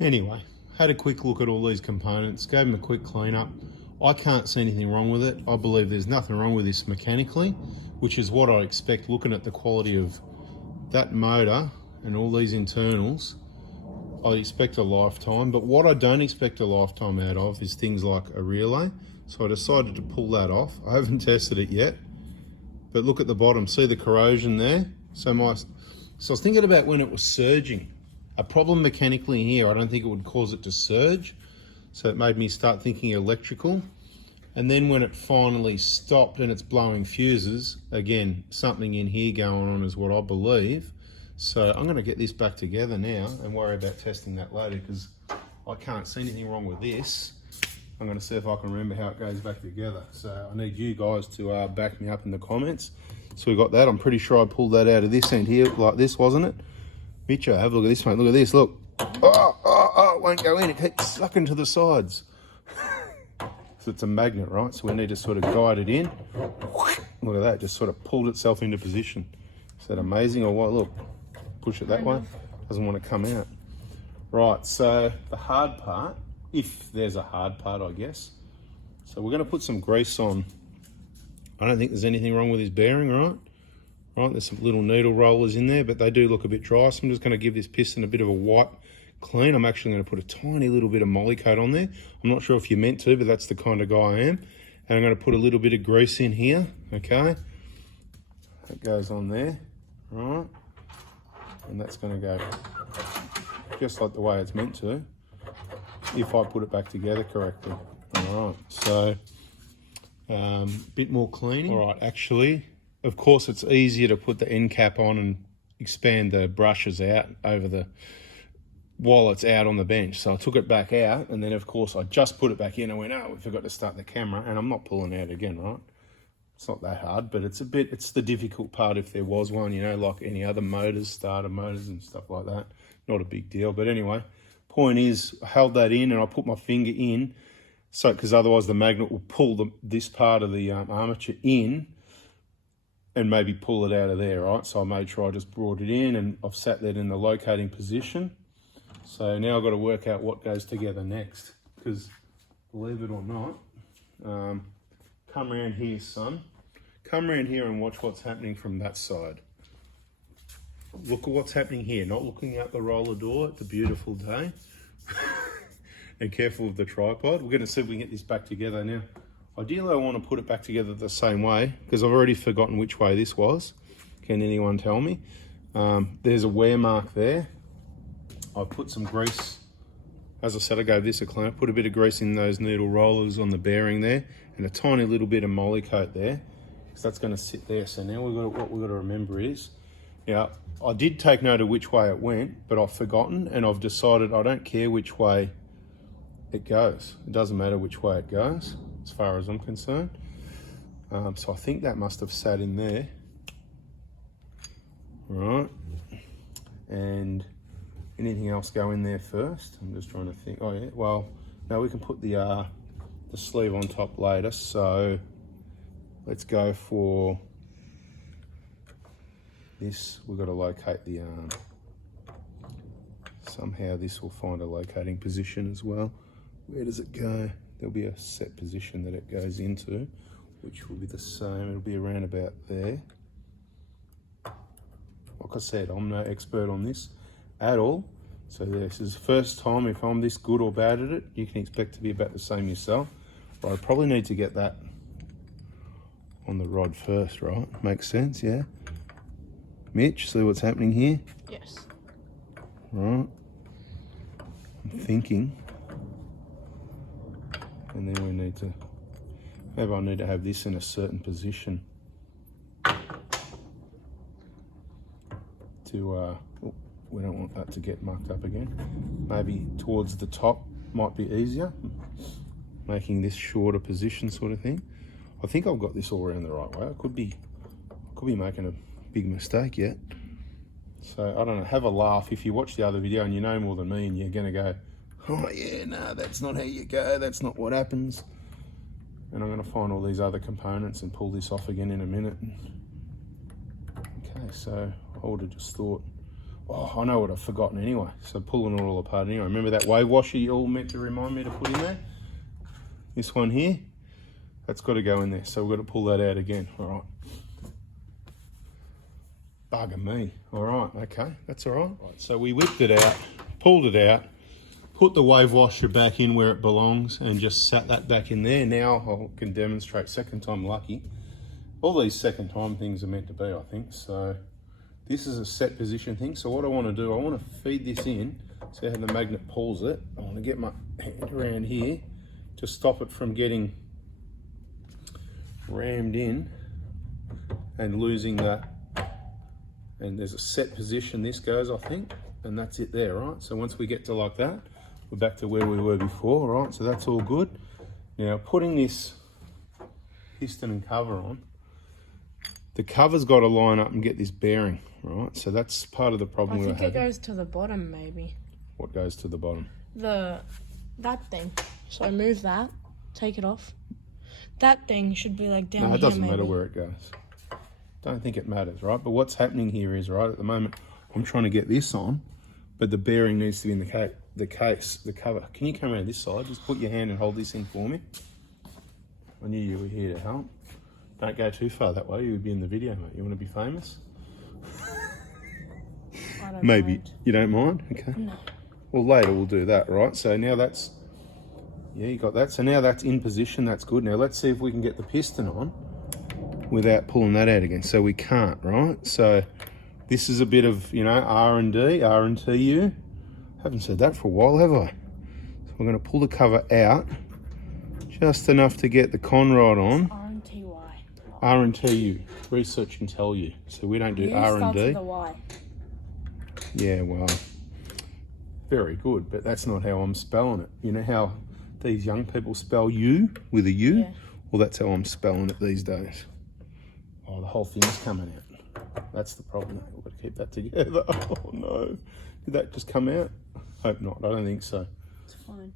Anyway, had a quick look at all these components, gave them a quick clean up. I can't see anything wrong with it. I believe there's nothing wrong with this mechanically, which is what I expect looking at the quality of that motor and all these internals. I expect a lifetime, but what I don't expect a lifetime out of is things like a relay. So I decided to pull that off. I haven't tested it yet, but look at the bottom, see the corrosion there? So I was thinking about when it was surging. A problem mechanically here, I don't think it would cause it to surge. So it made me start thinking electrical. And then when it finally stopped and it's blowing fuses, again, something in here going on is what I believe. So I'm gonna get this back together now and worry about testing that later, because I can't see anything wrong with this. I'm gonna see if I can remember how it goes back together. So I need you guys to back me up in the comments. So we got that. I'm pretty sure I pulled that out of this end here like this, wasn't it? Mitcho, have a look at this, mate. Look at this, look. Oh, it won't go in. It keeps sucking to the sides. So it's a magnet, right? So we need to sort of guide it in. Look at that, just sort of pulled itself into position. Is that amazing or what? Look, push it that way. Doesn't want to come out. Right, so the hard part, if there's a hard part, I guess. So we're going to put some grease on. I don't think there's anything wrong with this bearing, right? Right, there's some little needle rollers in there, but they do look a bit dry. So I'm just going to give this piston a bit of a wipe clean. I'm actually going to put a tiny little bit of moly coat on there. I'm not sure if you're meant to, but that's the kind of guy I am. And I'm going to put a little bit of grease in here, okay? That goes on there, right? And that's going to go just like the way it's meant to, if I put it back together correctly. All right, so bit more cleaning. All right, actually, of course, it's easier to put the end cap on and expand the brushes out over the, while it's out on the bench. So I took it back out, and then of course I just put it back in and went, oh, we forgot to start the camera, and I'm not pulling out again, right? It's not that hard, but it's the difficult part if there was one, you know, like any other motors, starter motors and stuff like that. Not a big deal, but anyway, point is, I held that in and I put my finger in, so because otherwise the magnet will pull this part of the armature in and maybe pull it out of there, right? So I made sure I just brought it in, and I've sat that in the locating position. So now I've got to work out what goes together next, because believe it or not, come around here, son. Come around here and watch what's happening from that side. Look at what's happening here, not looking out the roller door. It's a beautiful day. And careful with the tripod. We're going to see if we can get this back together now. Ideally, I want to put it back together the same way, because I've already forgotten which way this was. Can anyone tell me? There's a wear mark there. I've put some grease. As I said, I gave this a clean. Put a bit of grease in those needle rollers on the bearing there, and a tiny little bit of moly coat there, because that's going to sit there. So now what we've got to remember is, yeah, I did take note of which way it went, but I've forgotten, and I've decided I don't care which way it goes. It doesn't matter which way it goes, as far as I'm concerned. So I think that must have sat in there, right? And anything else go in there first? I'm just trying to think. Oh yeah, well, no, we can put the sleeve on top later. So let's go for this. We've got to locate the somehow this will find a locating position as well. Where does it go? There'll be a set position that it goes into, which will be the same. It'll be around about there. Like I said, I'm no expert on this at all. So this is the first time, if I'm this good or bad at it, you can expect to be about the same yourself. But I probably need to get that on the rod first, right? Makes sense, yeah? Mitch, see what's happening here? Yes. Right. I'm thinking. And then we need to, maybe I need to have this in a certain position to, oh, we don't want that to get mucked up again. Maybe towards the top might be easier, making this shorter position sort of thing. I think I've got this all around the right way. I could be making a big mistake yet. So I don't know, have a laugh if you watch the other video and you know more than me, and you're gonna go, oh yeah, no, that's not how you go, that's not what happens. And I'm gonna find all these other components and pull this off again in a minute. Okay, so I would have just thought, Oh, I know what I've forgotten anyway. So pulling it all apart anyway. Remember that wave washer you all meant to remind me to put in there? This one here, that's got to go in there. So we've got to pull that out again. All right. Bugger me. All right, okay, that's all right. So we whipped it out, pulled it out, put the wave washer back in where it belongs and just sat that back in there. Now I can demonstrate, second time lucky. All these second time things are meant to be, I think. So this is a set position thing. So what I want to do, I want to feed this in. See how the magnet pulls it? I want to get my hand around here to stop it from getting rammed in and losing that. And there's a set position this goes, I think, and that's it there, right? So once we get to like that, we're back to where we were before, right? So that's all good. Now putting this piston and cover on, the cover's got to line up and get this bearing, right? So that's part of the problem. I think it goes to the bottom, maybe. What goes to the bottom? That thing. So move that, take it off. That thing should be like down here. No, it doesn't maybe. matter where it goes. Don't think it matters, right? But what's happening here is, right, at the moment, I'm trying to get this on, but the bearing needs to be in the cover. Can you come around this side? Just put your hand and hold this in for me. I knew you were here to help. Don't go too far that way. You would be in the video, mate. You want to be famous? I don't Maybe. mind. You don't mind? Okay. No. Well, later we'll do that, right? So now that's, yeah, you got that. So now that's in position. That's good. Now let's see if we can get the piston on without pulling that out again. So we can't, right? So this is a bit of, you know, R&D, R&TU. Haven't said that for a while, have I? So we're going to pull the cover out just enough to get the conrod on. R&TY. R&TU, research and tell you. So we don't do R&D. Starts with a Y. Yeah, well, very good, but that's not how I'm spelling it. You know how these young people spell you with a U? Yeah. Well, that's how I'm spelling it these days. Oh, the whole thing's coming out. That's the problem. We've got to keep that together. Oh no. Did that just come out? Hope not. I don't think so. It's fine.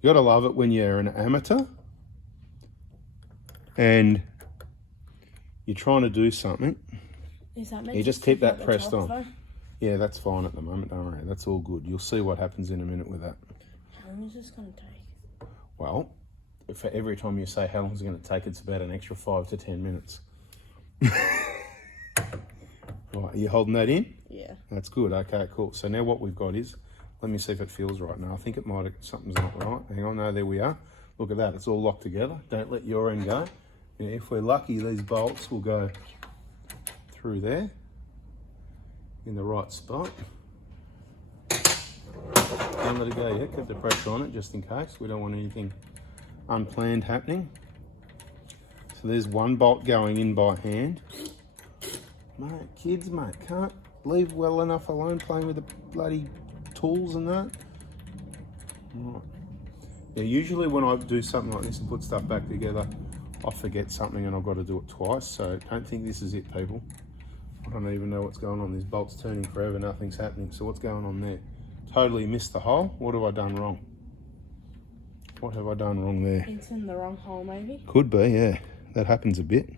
You gotta love it when you're an amateur and you're trying to do something. Is that meant You to just keep stick out that the pressed top, on. though? Yeah, that's fine at the moment, don't worry. That's all good. You'll see what happens in a minute with that. How long is this going to take? Well, for every time you say how long is it going to take, it's about an extra 5 to 10 minutes. Right, are you holding that in? Yeah. That's good. Okay, cool. So now what we've got is, let me see if it feels right now. I think it might have, something's not right. Hang on, no, there we are. Look at that, it's all locked together. Don't let your end go. Yeah, if we're lucky, these bolts will go through there in the right spot. Don't let it go yet. Keep the pressure on it just in case. We don't want anything unplanned happening. So there's one bolt going in by hand. Mate, kids, mate, can't leave well enough alone playing with the bloody tools and that. Right. Yeah, usually when I do something like this and put stuff back together, I forget something and I've got to do it twice. So don't think this is it, people. I don't even know what's going on. This bolt's turning forever, nothing's happening. So what's going on there? Totally missed the hole. What have I done wrong? What have I done wrong there? It's in the wrong hole, maybe. Could be, yeah. That happens a bit.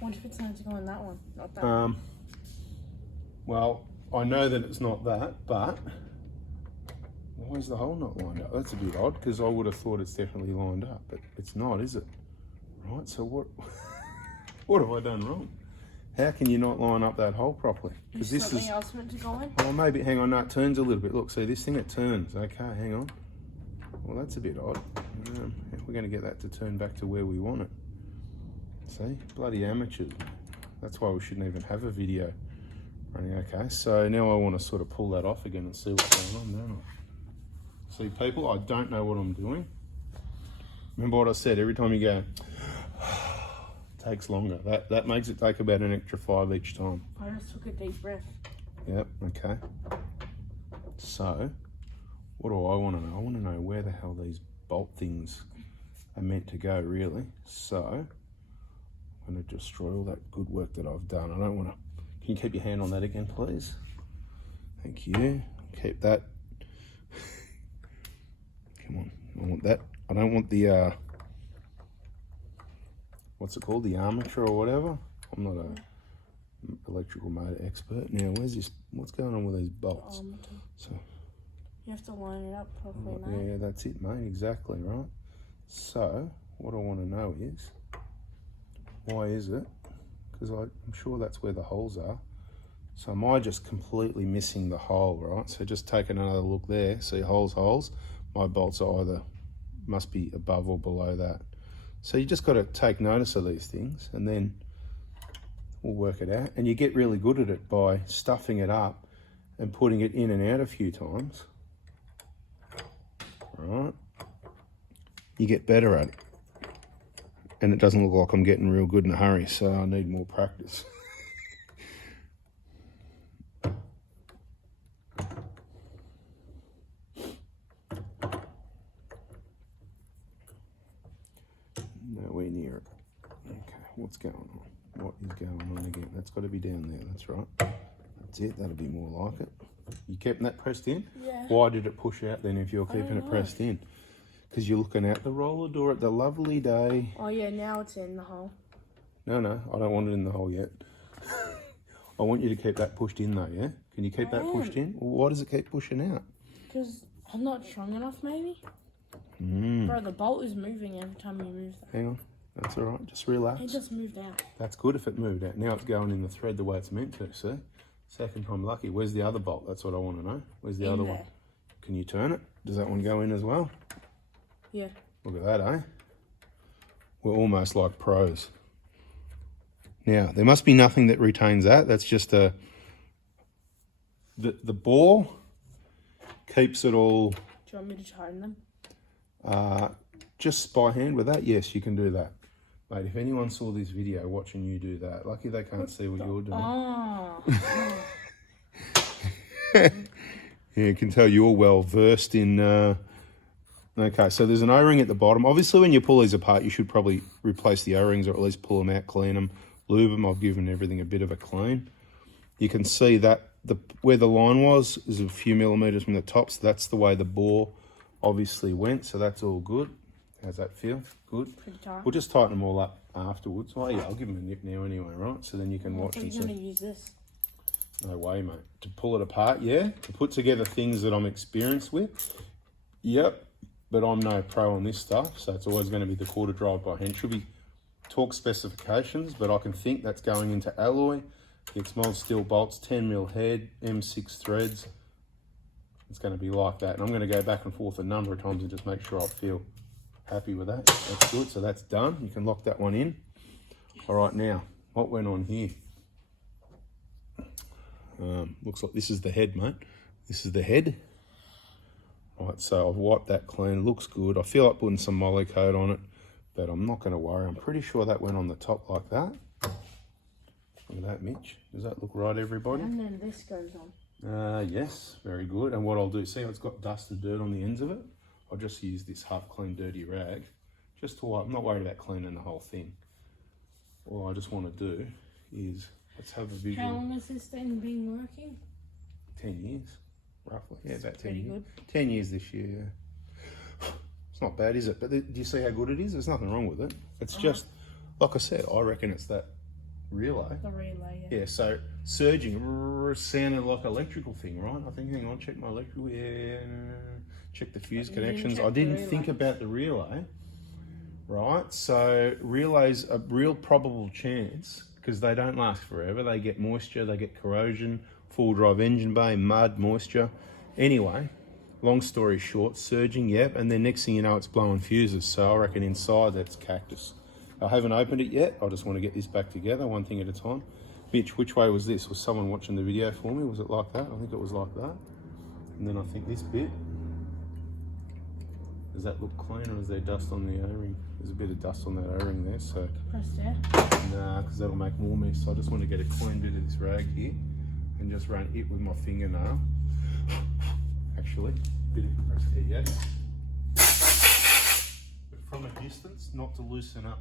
What if it's meant to go in that one, not that one? Well, I know that it's not that, but why is the hole not lined up? That's a bit odd, because I would have thought it's definitely lined up, but it's not, is it? Right, so what have I done wrong? How can you not line up that hole properly? Is something else meant to go in? Oh, maybe, hang on, no, it turns a little bit. Look, see this thing, it turns. Okay, hang on. Well, that's a bit odd. We're going to get that to turn back to where we want it. See, bloody amateurs. That's why we shouldn't even have a video running. Okay, so now I want to sort of pull that off again and see what's going on, don't I? See, people, I don't know what I'm doing. Remember what I said, every time you go, takes longer. That makes it take about an extra 5 each time. I just took a deep breath. Yep, okay. So, what do I want to know? I want to know where the hell these bolt things are meant to go, really. So, I'm going to destroy all that good work that I've done. I don't want to... Can you keep your hand on that again, please? Thank you. Keep that. Come on. I want that. I don't want the... what's it called? The armature or whatever? I'm not a electrical motor expert. Now, where's this? What's going on with these bolts? So you have to line it up properly, mate. yeah, that's it, mate. Exactly right. So what I want to know is, why is it? Because I'm sure that's where the holes are. So am I just completely missing the hole, right? So just take another look there. See, holes. My bolts are either, must be above or below that. So you just got to take notice of these things, and then we'll work it out. And you get really good at it by stuffing it up and putting it in and out a few times. Right? You get better at it. And it doesn't look like I'm getting real good in a hurry, so I need more practice. Nowhere near it. Okay, what's going on? What is going on again? That's got to be down there, that's right. That's it, that'll be more like it. You kept that pressed in? Yeah. Why did it push out then if you're keeping it pressed in? Because you're looking out the roller door at the lovely day. Oh yeah, now it's in the hole. No, I don't want it in the hole yet. I want you to keep that pushed in though, yeah? Can you keep that pushed in? Well, why does it keep pushing out? Because I'm not strong enough, maybe. Bro, the bolt is moving every time you move that. Hang on, that's all right, just relax. It just moved out. That's good if it moved out. Now it's going in the thread the way it's meant to, see? Second time lucky. Where's the other bolt? That's what I want to know. Where's the other one? Can you turn it? Does that one go in as well? Yeah. Look at that, eh? We're almost like pros. Now, there must be nothing that retains that. That's just a... The bore keeps it all... Do you want me to tighten them? Just by hand with that? Yes, you can do that. Mate, if anyone saw this video watching you do that, lucky they can't see what you're doing. Oh. Yeah, you can tell you're well versed in... Okay, so there's an O-ring at the bottom. Obviously, when you pull these apart, you should probably replace the O-rings or at least pull them out, clean them, lube them. I've given everything a bit of a clean. You can see that where the line was is a few millimeters from the top, so that's the way the bore obviously went, so that's all good. How's that feel? Good? Pretty tight. We'll just tighten them all up afterwards. Oh yeah, I'll give them a nip now anyway, right? So then you can watch and see. I'm going to use this. No way, mate. To pull it apart, yeah? To put together things that I'm experienced with, yep. But I'm no pro on this stuff, so it's always going to be the quarter drive by hand. Should be torque specifications, but I can think that's going into alloy. It's mild steel bolts, 10mm head, M6 threads. It's going to be like that. And I'm going to go back and forth a number of times and just make sure I feel happy with that. That's good, so that's done. You can lock that one in. All right, now, what went on here? Looks like this is the head, mate. This is the head. Right, so I've wiped that clean, looks good. I feel like putting some moly coat on it, but I'm not going to worry. I'm pretty sure that went on the top like that. Look at that, Mitch. Does that look right, everybody? And then this goes on. Yes, very good. And what I'll do, see how it's got dust and dirt on the ends of it? I'll just use this half clean dirty rag, just to wipe. I'm not worried about cleaning the whole thing. All I just want to do is, let's have a visual. How long has this thing been working? 10 years. Roughly, yeah, about 10 pretty years. good. 10 years this year, yeah. It's not bad, is it? But do you see how good it is? There's nothing wrong with it. It's just, like I said, I reckon it's that relay. The relay, yeah. Yeah, so surging sounded like electrical thing, right? I think, hang on, check my electrical, yeah. Check the fuse connections. I didn't think about the relay, right? So relays a real probable chance, because they don't last forever. They get moisture, they get corrosion, full drive engine bay, mud, moisture. Anyway, long story short, surging, yep, and then next thing you know, it's blowing fuses. So I reckon inside that's cactus. I haven't opened it yet. I just want to get this back together, one thing at a time. Mitch, which way was this? Was someone watching the video for me? Was it like that? I think it was like that. And then I think this bit. Does that look clean, or is there dust on the O-ring? There's a bit of dust on that O-ring there, so. Press there. Nah, because that'll make more mess. So I just want to get a clean bit of this rag here and just run it with my fingernail. Actually, bit of compressor here, yes. But from a distance, not to loosen up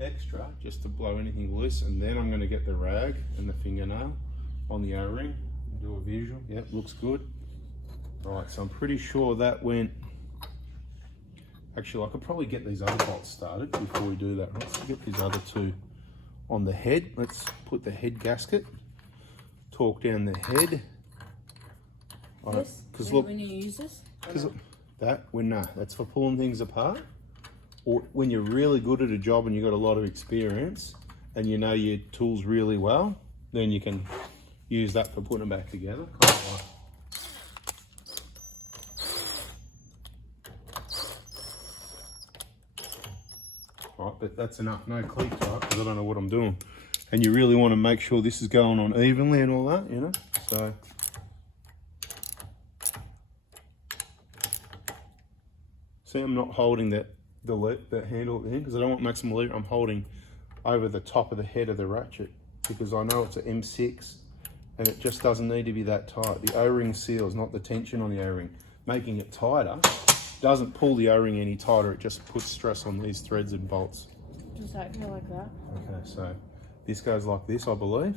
extra, just to blow anything loose. And then I'm going to get the rag and the fingernail on the O-ring and do a visual. Yep, looks good. Right, so I'm pretty sure that went. Actually, I could probably get these other bolts started before we do that. Let's get these other two on the head. Let's put the head gasket, torque down the head. This? Because look, when you use this? because that's for pulling things apart. Or when you're really good at a job and you've got a lot of experience and you know your tools really well, then you can use that for putting them back together. Kind of like. Right, but that's enough. No cleats, right? Because I don't know what I'm doing. And you really want to make sure this is going on evenly and all that, you know? So. See, I'm not holding that handle at the end because I don't want maximum lever. I'm holding over the top of the head of the ratchet because I know it's an M6 and it just doesn't need to be that tight. The O-ring seals, not the tension on the O-ring. Making it tighter doesn't pull the O-ring any tighter, it just puts stress on these threads and bolts. Does that go like that? Okay, so this goes like this, I believe.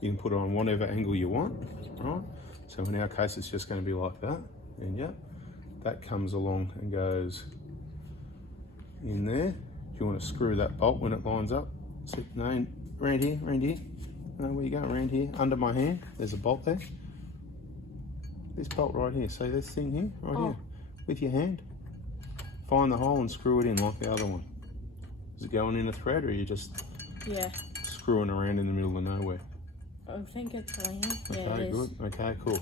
You can put it on whatever angle you want, right? So in our case, it's just going to be like that, and yeah, that comes along and goes in there. If you want to screw that bolt when it lines up, see, no, around here, no, where you go, around here, under my hand, there's a bolt there. This bolt right here, see this thing here, right here, with your hand. Find the hole and screw it in like the other one. Is it going in a thread or are you just screwing around in the middle of nowhere? I think it's going in. Okay, Yeah, it good, is. okay, cool.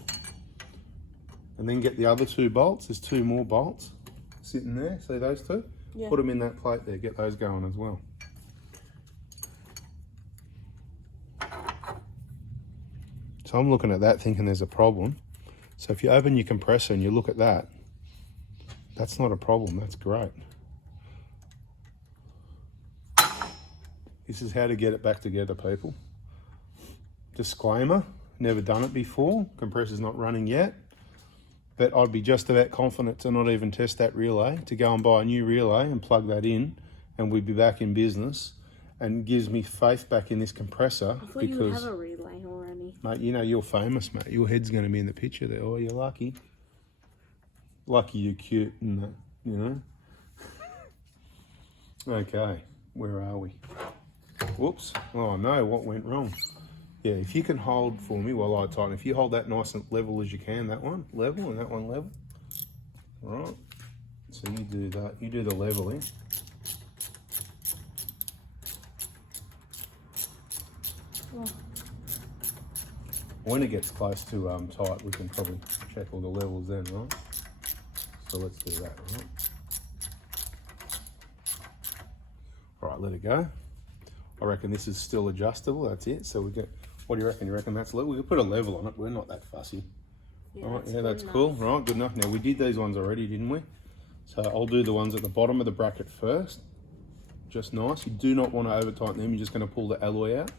And then get the other two bolts, there's two more bolts sitting there, see those two? Yeah. Put them in that plate there, get those going as well. So I'm looking at that thinking there's a problem. So if you open your compressor and you look at that, that's not a problem, that's great. This is how to get it back together, people. Disclaimer, never done it before, compressor's not running yet, but I'd be just about confident to not even test that relay, to go and buy a new relay and plug that in, and we'd be back in business, and gives me faith back in this compressor. I thought you would have a relay already. Mate, you know you're famous, mate. Your head's going to be in the picture there. Oh, you're lucky. Lucky you're cute and that, you know. Okay, where are we? Whoops. Oh no, what went wrong? Yeah, if you can hold for me while I tighten. If you hold that nice and level as you can, that one level and that one level. All right. So you do that. You do the leveling. Oh. When it gets close to tight, we can probably check all the levels then, right? So let's do that, right? All right, let it go. I reckon this is still adjustable, that's it. So we get, what do you reckon? You reckon that's level? We could put a level on it, we're not that fussy. Yeah, all right, yeah, that's cool. Right, good enough. Now we did these ones already, didn't we? So I'll do the ones at the bottom of the bracket first. Just nice. You do not want to over tighten them, you're just going to pull the alloy out.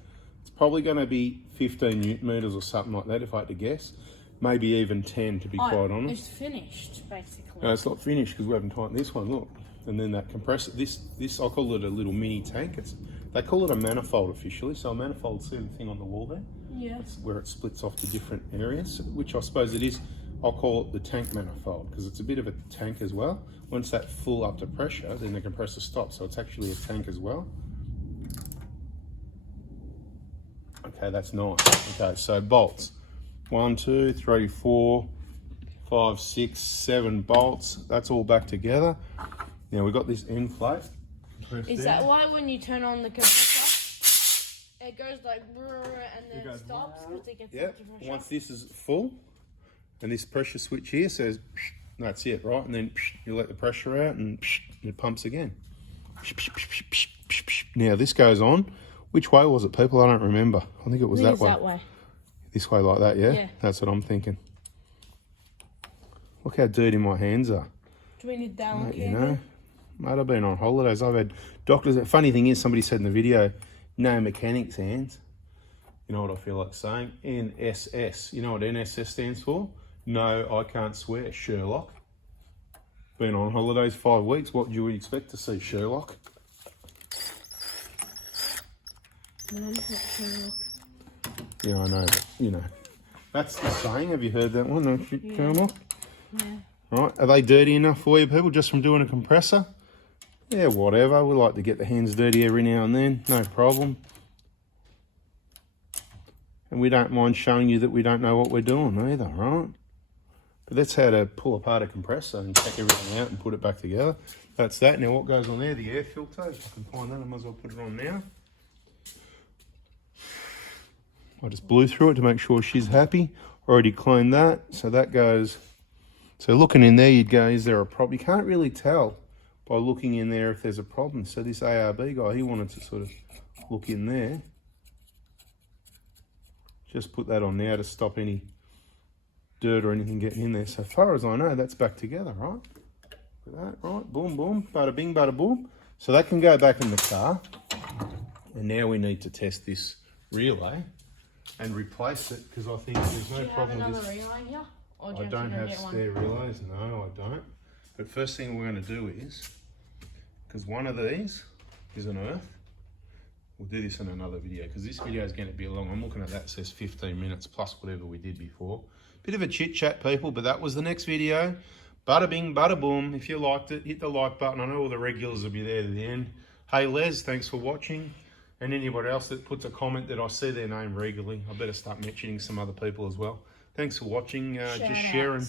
It's probably going to be 15 Newton meters or something like that, if I had to guess. Maybe even 10, to be quite honest. It's finished, basically. No, it's not finished because we haven't tightened this one, look. And then that compressor, this I'll call it a little mini tank. They call it a manifold officially. So a manifold, see the thing on the wall there? Yeah. It's where it splits off to different areas, which I suppose it is. I'll call it the tank manifold because it's a bit of a tank as well. Once that's full up to pressure, then the compressor stops. So it's actually a tank as well. Okay, that's nice. Okay, so bolts. 1, 2, 3, 4, 5, 6, 7 bolts. That's all back together. Now we've got this end plate. Is that why when you turn on the compressor, it goes like and then it stops because it gets yep. pressure? Once this is full, and this pressure switch here says, that's it, right? And then you let the pressure out and it pumps again. Now this goes on. Which way was it, people? I don't remember. I think it was that way. That way. This way like that, yeah? Yeah. That's what I'm thinking. Look how dirty my hands are. Do we need that one? Mate, you know, mate, I've been on holidays. I've had doctors. The funny thing is, somebody said in the video, no mechanics hands. You know what I feel like saying? NSS. You know what NSS stands for? No, I can't swear. Sherlock. Been on holidays 5 weeks. What do you expect to see, Sherlock? No, not Sherlock. Yeah, I know, but, you know. That's the saying. Have you heard that one? No, Sherlock? Yeah. Right, are they dirty enough for you people just from doing a compressor? Yeah, whatever. We like to get the hands dirty every now and then, no problem. And we don't mind showing you that we don't know what we're doing either, right? But that's how to pull apart a compressor and check everything out and put it back together. That's that. Now what goes on there? The air filter. If I can find that, I might as well put it on now. I just blew through it to make sure she's happy. Already cleaned that. So that goes... So looking in there, you'd go, is there a problem? You can't really tell by looking in there if there's a problem. So this ARB guy, he wanted to sort of look in there. Just put that on now to stop any dirt or anything getting in there. So far as I know, that's back together, right? Look at that, right? Boom, boom, bada bing, bada boom. So that can go back in the car. And now we need to test this relay and replace it because I think there's no problem with this. Do you have another relay here? Or do I you don't have have to go spare relays, no I don't. But first thing we're going to do is, because one of these is an earth, we'll do this in another video because this video is going to be long. I'm looking at that, it says 15 minutes plus whatever we did before. Bit of a chit chat people, but that was the next video. Bada bing, bada boom. If you liked it, hit the like button. I know all the regulars will be there at the end. Hey Les, thanks for watching. And anybody else that puts a comment that I see their name regularly, I better start mentioning some other people as well. Thanks for watching. Just sharing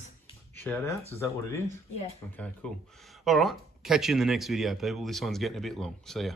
shout outs. Is that what it is? Yeah. Okay, cool. All right. Catch you in the next video, people. This one's getting a bit long. See ya.